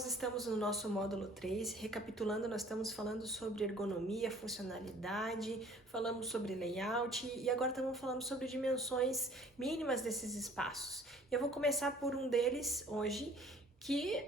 nós estamos no nosso módulo 3, recapitulando, nós estamos falando sobre ergonomia, funcionalidade, falamos sobre layout e agora estamos falando sobre dimensões mínimas desses espaços. Eu vou começar por um deles hoje, que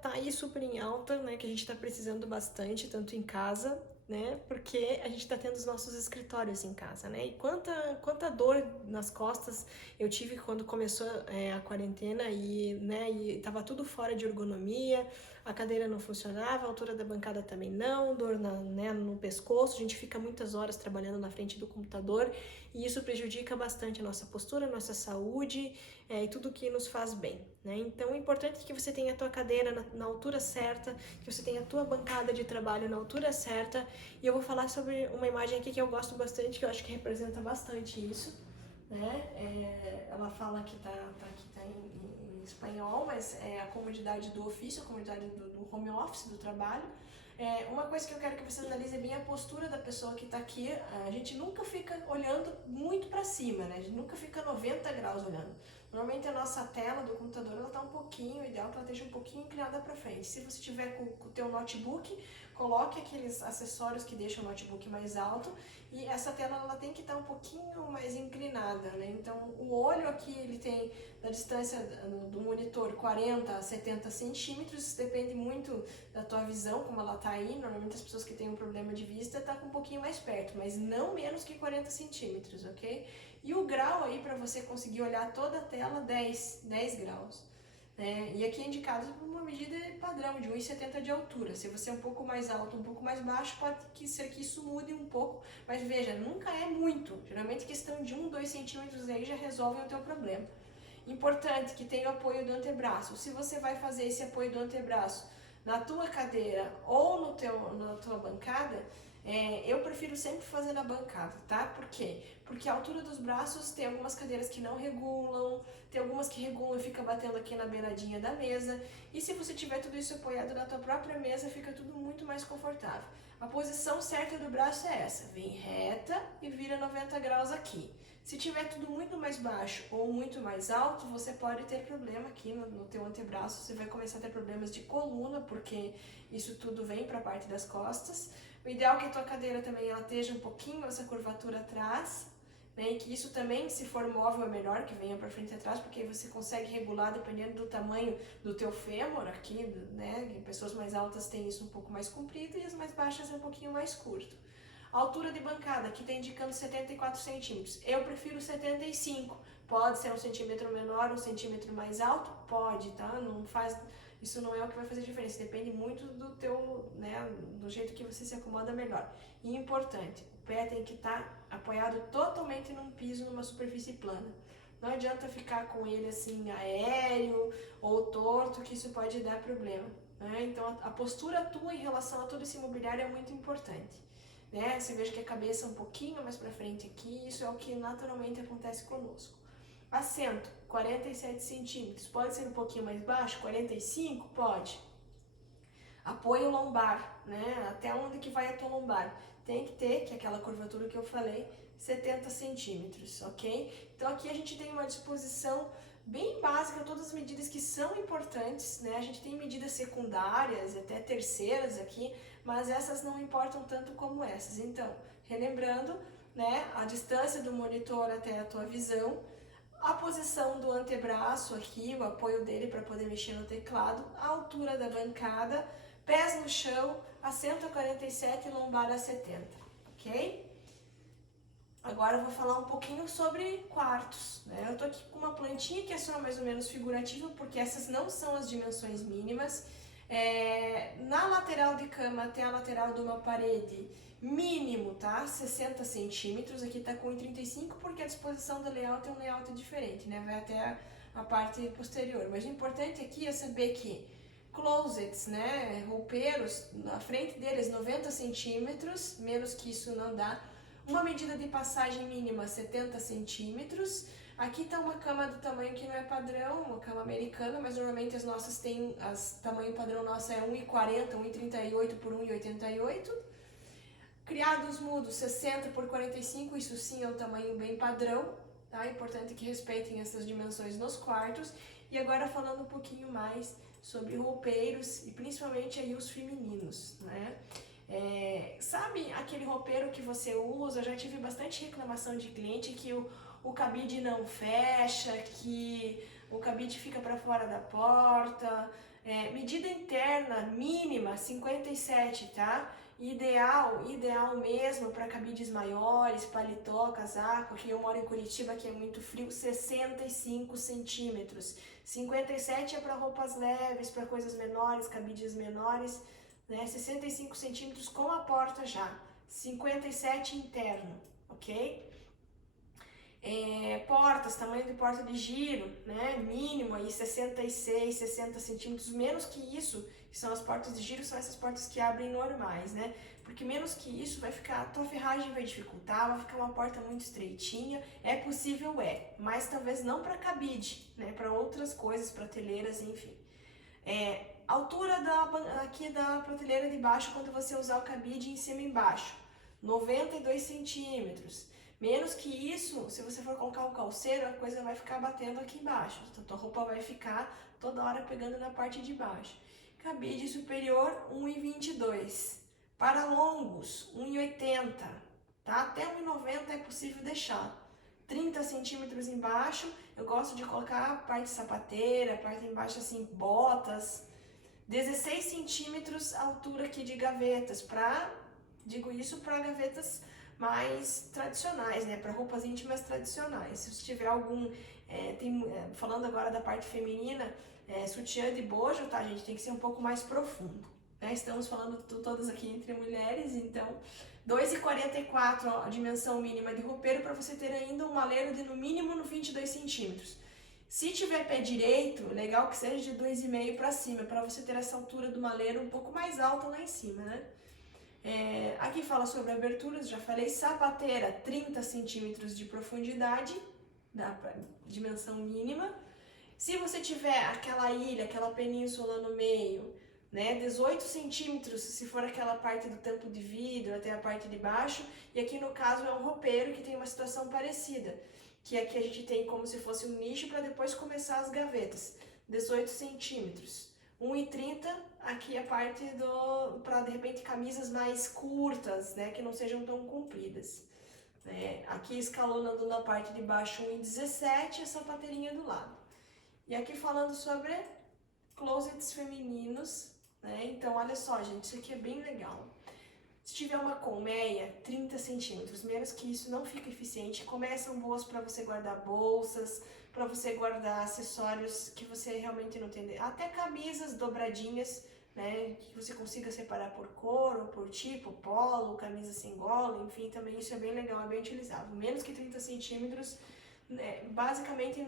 tá aí super em alta, né, que a gente está precisando bastante, tanto em casa, né, porque a gente está tendo os nossos escritórios em casa, né, e quanta dor nas costas eu tive quando começou a quarentena e tava tudo fora de ergonomia, a cadeira não funcionava, a altura da bancada também não, dor no pescoço, a gente fica muitas horas trabalhando na frente do computador e isso prejudica bastante a nossa postura, a nossa saúde e tudo que nos faz bem, né? Então é importante que você tenha a tua cadeira na altura certa, que você tenha a tua bancada de trabalho na altura certa, e eu vou falar sobre uma imagem aqui que eu gosto bastante, que eu acho que representa bastante isso, né? Ela fala que tá em espanhol, mas é a comodidade do ofício, a comodidade do home office, do trabalho. Uma coisa que eu quero que você analise é bem a postura da pessoa que está aqui. A gente nunca fica olhando muito para cima, né? A gente nunca fica 90 graus olhando. Normalmente a nossa tela do computador ela está um pouquinho, o ideal é que ela esteja um pouquinho inclinada para frente. Se você tiver com o teu notebook, coloque aqueles acessórios que deixam o notebook mais alto e essa tela ela tem que estar um pouquinho mais inclinada, né? Então o olho aqui ele tem da distância do monitor 40 a 70 centímetros, isso depende muito da tua visão, como ela tá aí. Normalmente as pessoas que têm um problema de vista tá com um pouquinho mais perto, mas não menos que 40 centímetros, ok? E o grau aí para você conseguir olhar toda a tela, 10 graus. E aqui é indicado uma medida padrão de 1,70 de altura. Se você é um pouco mais alto, um pouco mais baixo, pode ser que isso mude um pouco, mas veja, nunca é muito. Geralmente questão de 2 centímetros aí já resolve o teu problema. Importante que tenha o apoio do antebraço. Se você vai fazer esse apoio do antebraço na tua cadeira ou na tua bancada, eu prefiro sempre fazer na bancada, tá? Por quê? Porque a altura dos braços tem algumas cadeiras que não regulam, tem algumas que regulam e fica batendo aqui na beiradinha da mesa. E se você tiver tudo isso apoiado na tua própria mesa, fica tudo muito mais confortável. A posição certa do braço é essa, vem reta e vira 90 graus aqui. Se tiver tudo muito mais baixo ou muito mais alto, você pode ter problema aqui no teu antebraço, você vai começar a ter problemas de coluna, porque isso tudo vem para a parte das costas. O ideal é que a tua cadeira também ela esteja um pouquinho essa curvatura atrás, né, e que isso também, se for móvel, é melhor que venha para frente e atrás, porque aí você consegue regular dependendo do tamanho do teu fêmur aqui, né, pessoas mais altas têm isso um pouco mais comprido e as mais baixas é um pouquinho mais curto. A altura de bancada, aqui está indicando 74 centímetros. Eu prefiro 75. Pode ser um centímetro menor, um centímetro mais alto? Pode, tá? Não faz, isso não é o que vai fazer diferença. Depende muito do teu, né, do jeito que você se acomoda melhor. E importante, o pé tem que estar apoiado totalmente num piso, numa superfície plana. Não adianta ficar com ele assim aéreo ou torto, que isso pode dar problema, né? Então a postura tua em relação a todo esse mobiliário é muito importante. Né? Você veja que a cabeça é um pouquinho mais para frente aqui, isso é o que naturalmente acontece conosco. Assento, 47 centímetros, pode ser um pouquinho mais baixo, 45? Pode. Apoio lombar, né? Até onde que vai a tua lombar? Tem que ter, que é aquela curvatura que eu falei, 70 centímetros, ok? Então aqui a gente tem uma disposição bem básica, todas as medidas que são importantes, né? A gente tem medidas secundárias, até terceiras aqui, mas essas não importam tanto como essas. Então, relembrando, né, a distância do monitor até a tua visão, a posição do antebraço aqui, o apoio dele para poder mexer no teclado, a altura da bancada, pés no chão, assento a 47 e lombar a 70, ok? Agora eu vou falar um pouquinho sobre quartos, né? Eu tô aqui com uma plantinha que é só mais ou menos figurativa, porque essas não são as dimensões mínimas. Na lateral de cama até a lateral de uma parede, mínimo, tá? 60 centímetros, aqui tá com 1,35 porque a disposição do layout é um layout diferente, né? Vai até a parte posterior. Mas o importante aqui é saber que closets, né? Roupeiros, na frente deles 90 centímetros, menos que isso não dá. Uma medida de passagem mínima 70 centímetros. Aqui está uma cama do tamanho que não é padrão, uma cama americana, mas normalmente as nossas têm, tamanho padrão nossa é 1,40, 1,38 por 1,88. Criados mudos 60 por 45, isso sim é o tamanho bem padrão, tá? É importante que respeitem essas dimensões nos quartos. E agora falando um pouquinho mais sobre roupeiros e principalmente aí os femininos, né? Sabe aquele roupeiro que você usa? Eu já tive bastante reclamação de cliente que o cabide não fecha, que o cabide fica para fora da porta. Medida interna mínima 57, tá? Ideal mesmo para cabides maiores, paletó, casaco. Aqui eu moro em Curitiba, que é muito frio, 65 centímetros. 57 é para roupas leves, para coisas menores, cabides menores, né? 65 centímetros com a porta já. 57 interno, ok? Portas, tamanho de porta de giro, né? Mínimo aí 66, 60 centímetros. Menos que isso, que são as portas de giro, são essas portas que abrem normais, né? Porque menos que isso vai ficar, a tua ferragem vai dificultar, vai ficar uma porta muito estreitinha. É possível, mas talvez não para cabide, né? Para outras coisas, prateleiras, enfim. Altura aqui da prateleira de baixo quando você usar o cabide em cima e embaixo, 92 centímetros. Menos que isso, se você for colocar o calceiro, a coisa vai ficar batendo aqui embaixo. Então, tua roupa vai ficar toda hora pegando na parte de baixo. Cabide superior, 1,22. Para longos, 1,80. Tá? Até 1,90 é possível deixar. 30 centímetros embaixo, eu gosto de colocar a parte sapateira, a parte embaixo assim, botas. 16 centímetros a altura aqui de gavetas, digo isso para gavetas mais tradicionais, né, para roupas íntimas tradicionais. Se tiver algum, falando agora da parte feminina, sutiã de bojo, tá, gente, tem que ser um pouco mais profundo, né? Estamos falando todas aqui entre mulheres, então 2,44 a dimensão mínima de roupeiro para você ter ainda um maleiro de no mínimo 22 centímetros. Se tiver pé direito, legal que seja de 2,5 para cima, para você ter essa altura do maleiro um pouco mais alta lá em cima, né? Aqui fala sobre aberturas, já falei, sapateira 30 centímetros de profundidade, da dimensão mínima. Se você tiver aquela ilha, aquela península no meio, né, 18 centímetros, se for aquela parte do tampo de vidro até a parte de baixo, e aqui no caso é um roupeiro que tem uma situação parecida, que aqui a gente tem como se fosse um nicho para depois começar as gavetas, 18 centímetros. 1,30 aqui a parte para de repente camisas mais curtas, né, que não sejam tão compridas. Aqui escalonando na parte de baixo 1,17 e a sapateirinha do lado. E aqui falando sobre closets femininos, né? Então olha só, gente, isso aqui é bem legal. Se tiver uma colmeia, 30 centímetros, menos que isso não fica eficiente. Colmeias são boas para você guardar bolsas, para você guardar acessórios que você realmente não tem. Até camisas dobradinhas, né? Que você consiga separar por cor ou por tipo, polo, camisa sem gola, enfim, também isso é bem legal, é bem utilizável. Menos que 30 centímetros, né, basicamente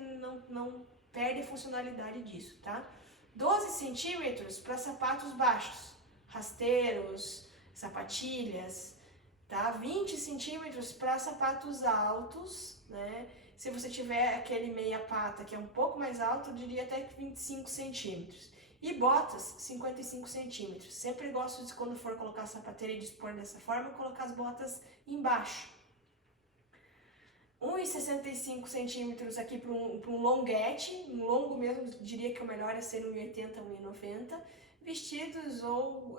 não perde a funcionalidade disso, tá? 12 centímetros para sapatos baixos, rasteiros, sapatilhas, tá? 20 centímetros para sapatos altos, né? Se você tiver aquele meia pata que é um pouco mais alto, eu diria até 25 centímetros. E botas, 55 centímetros. Sempre gosto de, quando for colocar a sapateira e dispor dessa forma, colocar as botas embaixo. 1,65 centímetros aqui para um longuete, um longo mesmo, diria que o melhor é ser 1,80, 1,90. Vestidos ou,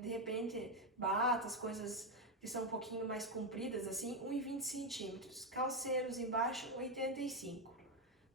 de repente, batas, coisas que são um pouquinho mais compridas, assim, 1,20 centímetros. Calceiros embaixo, 85,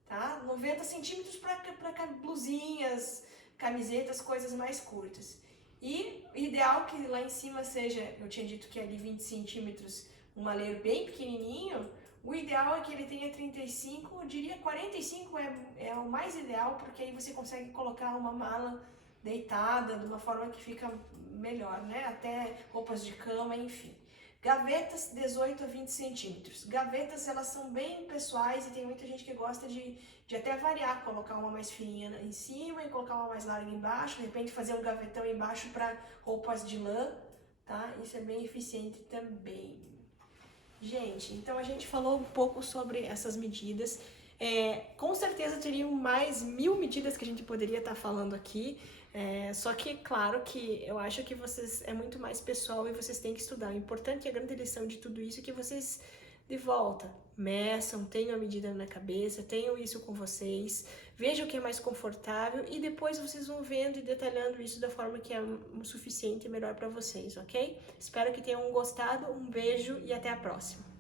tá? 90 centímetros para blusinhas, camisetas, coisas mais curtas. E ideal que lá em cima seja, eu tinha dito que ali 20 centímetros, um maleiro bem pequenininho. O ideal é que ele tenha 35, eu diria 45 é o mais ideal, porque aí você consegue colocar uma mala deitada, de uma forma que fica melhor, né? Até roupas de cama, enfim. Gavetas, 18 a 20 centímetros. Gavetas, elas são bem pessoais e tem muita gente que gosta de até variar, colocar uma mais fininha em cima e colocar uma mais larga embaixo, de repente fazer um gavetão embaixo para roupas de lã, tá? Isso é bem eficiente também. Gente, então a gente falou um pouco sobre essas medidas. Com certeza teriam mais 1000 medidas que a gente poderia estar falando aqui. Só que, claro que eu acho que é muito mais pessoal e vocês têm que estudar. O importante e a grande lição de tudo isso é que vocês, de volta, meçam, tenham a medida na cabeça, tenham isso com vocês, vejam o que é mais confortável e depois vocês vão vendo e detalhando isso da forma que é o suficiente e melhor para vocês, ok? Espero que tenham gostado, um beijo e até a próxima!